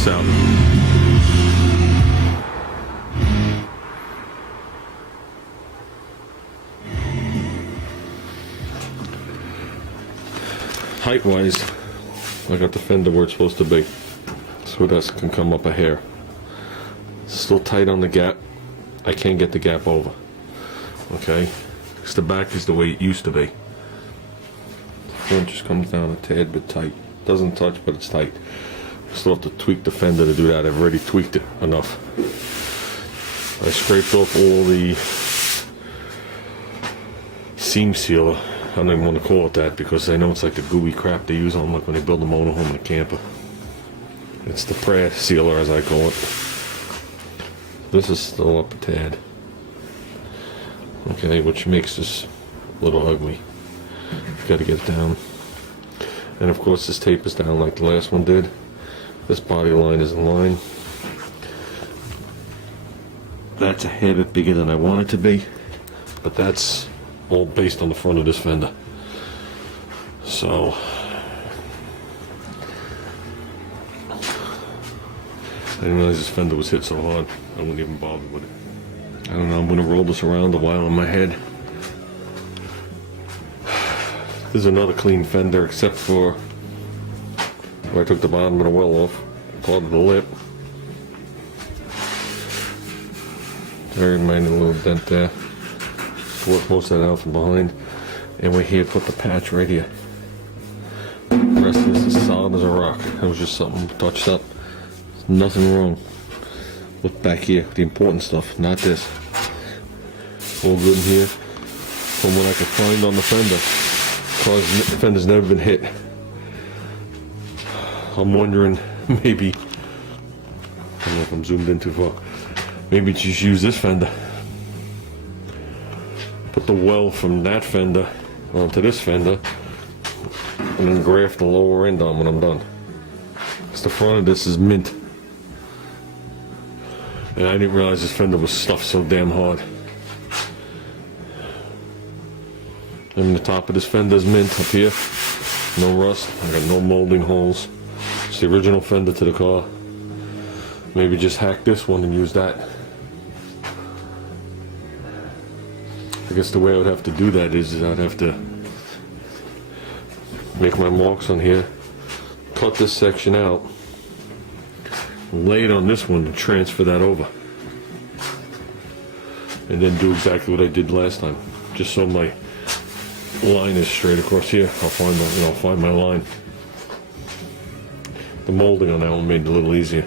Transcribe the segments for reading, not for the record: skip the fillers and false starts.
this out. Height-wise, I got the fender where it's supposed to be, so that can come up a hair. Still tight on the gap. I can't get the gap over. Okay, because the back is the way it used to be. The front just comes down a tad bit tight. Doesn't touch, but it's tight. Still have to tweak the fender to do that. I've already tweaked it enough. I scraped off all the seam sealer. I don't even want to call it that because I know it's like the gooey crap they use on like when they build a motorhome and a camper. It's the prayer sealer, as I call it. This is still up a tad. Okay, which makes this a little ugly. Got to get it down. And of course this tape is down like the last one did. This body line is in line. That's a hair bit bigger than I want it to be, but that's all based on the front of this fender. So I didn't realize this fender was hit so hard. I wouldn't even bother with it. I don't know, I'm gonna roll this around a while in my head. This is another clean fender except for where I took the bottom of the well off, part of the lip. Very minor little dent there. Work most of that out from behind. And we're here, put the patch right here. The rest of this is solid as a rock. That was just something touched up. There's nothing wrong. Look back here, the important stuff, not this. All good in here. From what I could find on the fender. The fender's never been hit. I'm wondering, maybe, I don't know if I'm zoomed in too far. Maybe just use this fender. Put the well from that fender onto this fender and then graft the lower end on when I'm done. Because the front of this is mint. And I didn't realize this fender was stuffed so damn hard. And the top of this fender is mint up here. No rust. I got no molding holes. It's the original fender to the car. Maybe just hack this one and use that. I guess the way I would have to do that is I'd have to make my marks on here, cut this section out, lay it on this one and transfer that over. And then do exactly what I did last time. Just so my line is straight across here. I'll find my line. The molding on that one made it a little easier.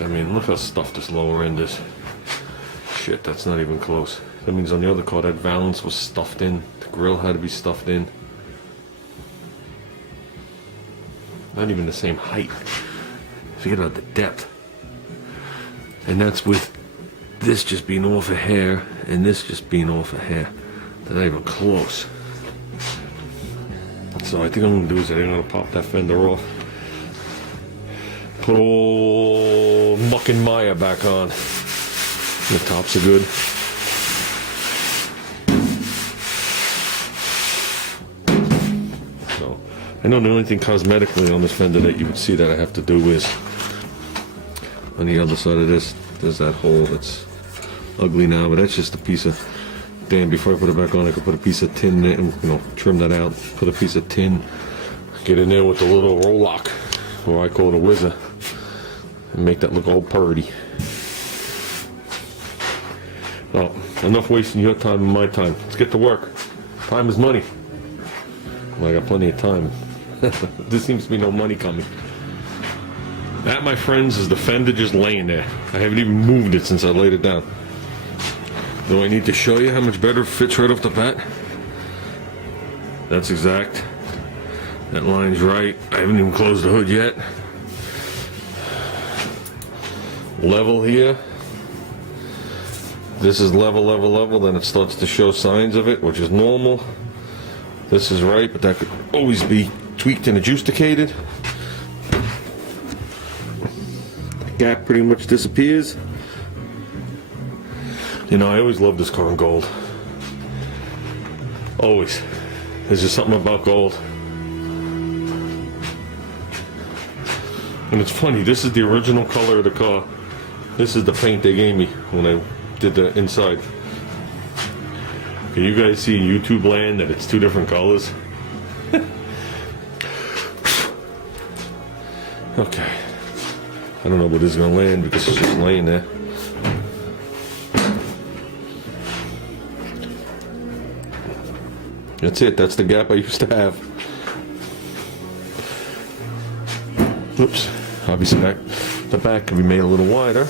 I mean, look how stuffed this lower end is. Shit, that's not even close. That means on the other car that valance was stuffed in. The grill had to be stuffed in. Not even the same height. Forget about the depth. And that's with this just being off a hair and this just being off a hair. They're not even close. So I think I'm gonna do is I'm gonna pop that fender off. Put old muck and mire back on. The tops are good. So I know the only thing cosmetically on this fender that you would see that I have to do is on the other side of this, there's that hole that's ugly now, but that's just a piece of, damn, before I put it back on I could put a piece of tin there and trim that out, put a piece of tin, get in there with the little roll lock, or I call it a whizzer, and make that look all purty. Well, enough wasting your time and my time. Let's get to work. Time is money. Well, I got plenty of time. There seems to be no money coming. That, my friends, is the fender just laying there. I haven't even moved it since I laid it down. Do I need to show you how much better it fits right off the bat? That's exact. That line's right. I haven't even closed the hood yet. Level here. This is level, then it starts to show signs of it, which is normal. This is right, but that could always be tweaked and adjusticated. The gap pretty much disappears. You know, I always loved this car in gold. Always. There's just something about gold. And it's funny, this is the original color of the car. This is the paint they gave me when I did the inside. Can you guys see in YouTube land that it's two different colors? Okay. I don't know where this is gonna land because it's just laying there. That's it, that's the gap I used to have. Oops. Obviously the back can be made a little wider.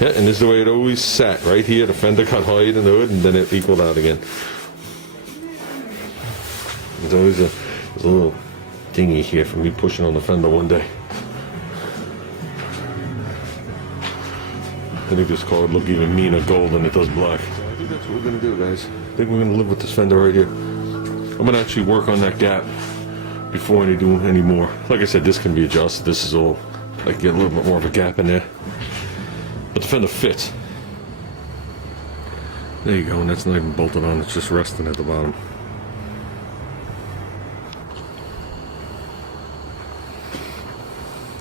Yeah, and this is the way it always sat, right here. The fender got higher than the hood, and then it equaled out again. There's always a little dingy here from me pushing on the fender one day. I think this car would look even meaner gold than it does black. So I think that's what we're gonna do, guys. I think we're gonna live with this fender right here. I'm gonna actually work on that gap before I do any more. Like I said, this can be adjusted. This is all, like, get a little bit more of a gap in there. But the fender fits. There you go, and that's not even bolted on, it's just resting at the bottom.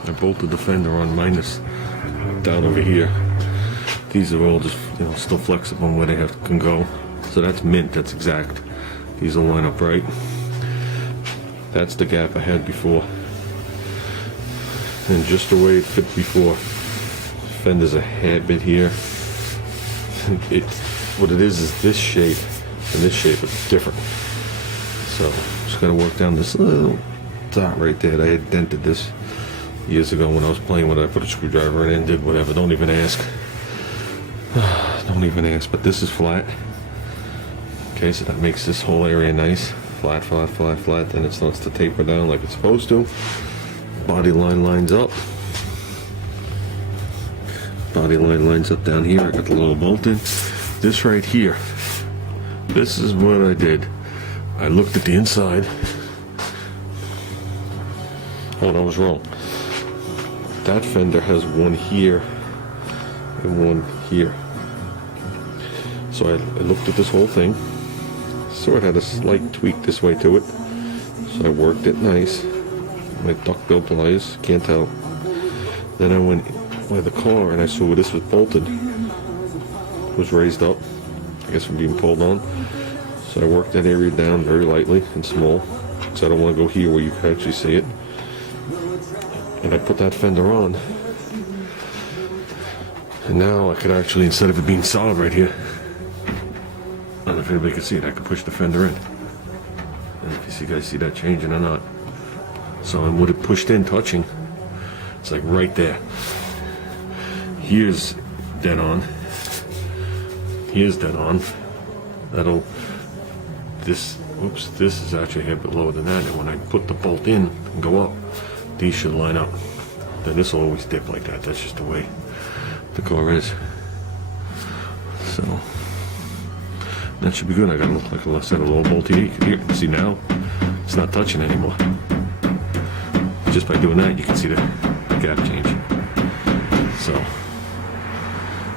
I bolted the fender on minus down over here. These are all just, you know, still flexible in where they can go. So that's mint, that's exact. These will line up right. That's the gap I had before. And just the way it fit before. Fender's a hair bit here. What it is this shape and this shape is different. So just gotta work down this little dot right there. I had dented this years ago when I was playing with it. I put a screwdriver in and did whatever. Don't even ask. Don't even ask. But this is flat. Okay, so that makes this whole area nice. Flat, flat, flat, flat. Then it starts to taper down like it's supposed to. Body line lines up. Body line lines up down here. I got the little bolt in. This right here. This is what I did. I looked at the inside. Oh, I was wrong. That fender has one here and one here. So I looked at this whole thing. So it had a slight tweak this way to it. So I worked it nice. My duckbill pliers, can't tell. Then I went by the car and I saw where this was bolted. It was raised up, I guess from being pulled on. So I worked that area down very lightly and small. So I don't want to go here where you can actually see it. And I put that fender on. And now I could actually, instead of it being solid right here, I don't know if anybody can see it, I could push the fender in. And if you guys see that changing or not. So and with it pushed in, touching, it's like right there. Here's dead on. Here's dead on. This is actually a hair bit lower than that. And when I put the bolt in and go up, these should line up. Then this will always dip like that. That's just the way the car is. So that should be good. I got like I said, a little bolty here. See now, it's not touching anymore. Just by doing that, you can see the gap change. So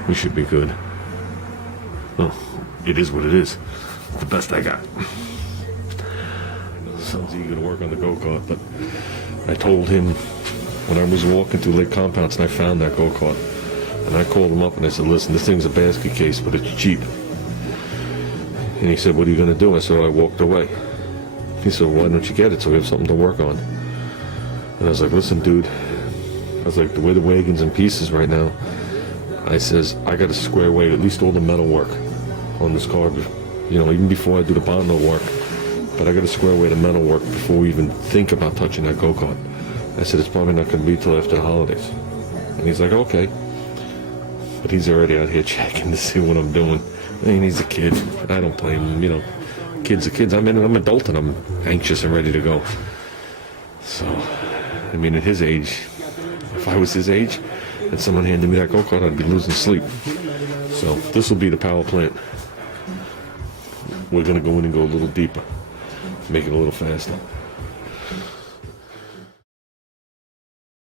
we should be good. Well, it is what it is. It's the best I got. So you're gonna work on the go-kart, but I told him when I was walking through Lake Compounds and I found that go-kart, and I called him up and I said, listen, this thing's a basket case, but it's cheap. And he said, what are you gonna do? I said, I walked away. He said, why don't you get it so we have something to work on? And I was like, listen, dude, I was like, the way the wagon's in pieces right now, I says, I got to square away at least all the metal work on this car, you know, even before I do the bonding work. But I got to square away the metal work before we even think about touching that go-kart. I said, it's probably not going to be till after the holidays. And he's like, okay. But he's already out here checking to see what I'm doing. I mean, he's a kid. I don't blame him, you know. Kids are kids. I'm an adult and I'm anxious and ready to go. So, I mean, at his age, if I was his age and someone handed me that go-kart, I'd be losing sleep. So, this will be the power plant. We're going to go in and go a little deeper. Make it a little faster.